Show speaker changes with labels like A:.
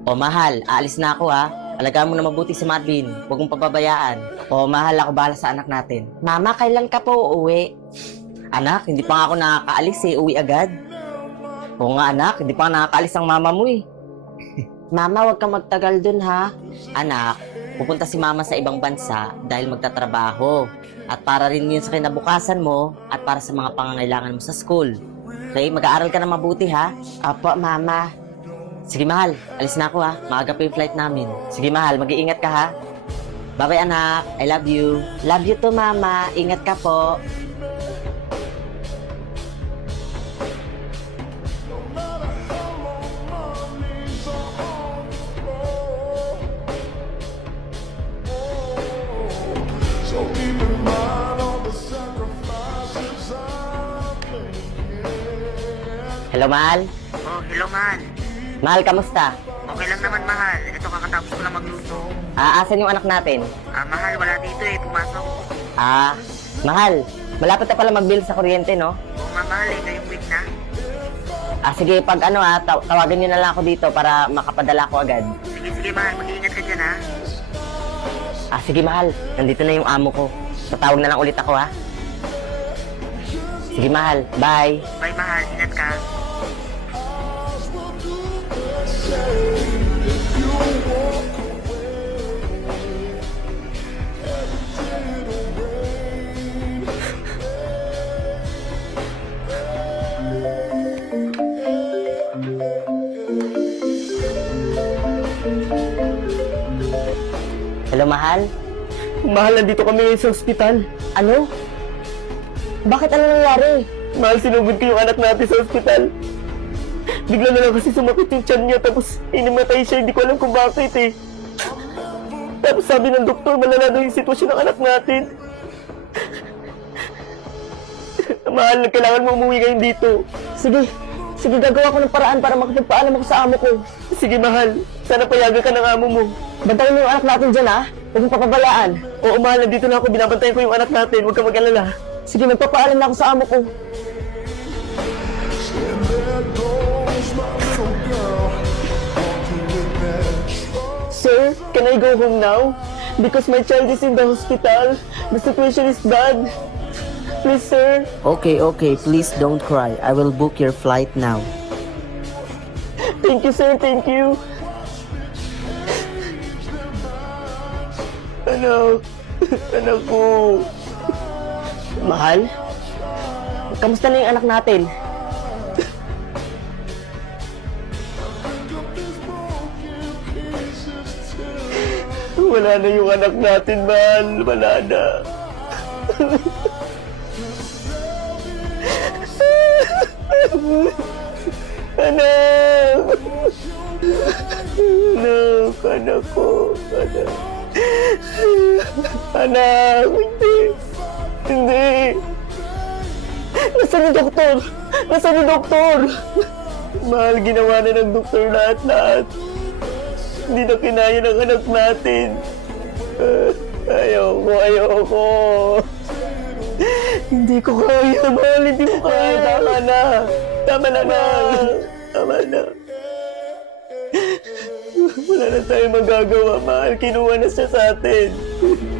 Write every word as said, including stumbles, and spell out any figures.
A: O mahal, aalis na ako ha. Alagaan mo na mabuti si Marvin. Huwag mong pababayaan. O mahal, ako bahala sa anak natin. Mama, kailan ka po uuwi? Anak, hindi pa nga ako nakakaalis eh. Uwi agad. Oo nga anak, hindi pa nga nakakaalis ang mama mo eh. Mama, huwag kang magtagal dun ha. Anak, pupunta si mama sa ibang bansa dahil magtatrabaho. At para rin yun sa kinabukasan mo at para sa mga pangangailangan mo sa school. Okay, mag-aaral ka na mabuti ha. Apo, mama. Sige mahal, alis na ako ha. Maaga pa yung flight namin. Sige mahal, mag-iingat ka ha. Bye-bye anak, I love you. Love you too mama, ingat ka po.
B: So keep in mind all the sacrifices I'm making.
A: Hello mahal.
C: Oh, hello, mahal.
A: Mahal, kamusta?
C: Okay lang naman, mahal. Ito, kakatapos ko lang magluto.
A: Ah, asan yung anak natin?
C: Ah, mahal, wala dito eh. Pumasok.
A: Ah, mahal. Malapit na pala mag-bill sa kuryente, no?
C: Oo nga, mahal eh. Ngayong week na.
A: Ah, sige, pag ano ah, taw- tawagan nyo na lang ako dito para makapadala ko agad.
C: Sige, sige, mahal. Mag-iingat ka dyan, ha?
A: Ah, sige mahal. Nandito na yung amo ko. Tatawag na lang ulit ako ha. Sige mahal. Bye.
C: Bye, mahal. Ingat ka.
A: Hello mahal. Mahal, nandito kami ngayon sa ospital. Ano? Bakit ano nangyari? Mahal, sinugod ko yung anak natin sa ospital. Bigla na lang kasi sumakit yung tiyan niya tapos inimatay siya. Hindi ko alam kung bakit eh. Tapos sabi ng doktor, malala daw yung sitwasyon ng anak natin. Mahal, kailangan mo umuwi ngayon dito. Sige. Sige, gagawa ko ng paraan para makapagpaalam ako sa amo ko. Sige, mahal. Sana payagan ka ng amo mo. Bantayan mo yung anak natin dyan, ha? Huwag mong papabalaan. Oo, mahal. Nandito na ako. Binabantayan ko yung anak natin. Huwag ka mag-alala. Sige, magpapaalam na ako sa amo ko.
B: And there goes my little girl, walking with that trust.
A: Sir, can I go home now? Because my child is in the hospital. The situation is bad. Please, sir.
D: Okay, okay, please don't cry. I will book your flight now.
A: Thank you, sir. Thank you. Anak. Anak ko. Mahal? Kamusta na yung anak natin? Wala na yung anak natin, mahal. Wala na. Anak! Anak! Anak ko! Anak! Anak! Hindi! Hindi! Nasaan yung doktor? Nasaan yung doktor? Mahal, ginawa na ng doktor lahat-lahat. Hindi na kinaya ng anak natin. Uh, ayoko, ayoko. Hindi ko kaya, mahal. Hindi ko kaya. Tama na. Tama na, mahal. Tama na. Wala na tayong magagawa, mahal. Kinuha na siya sa atin.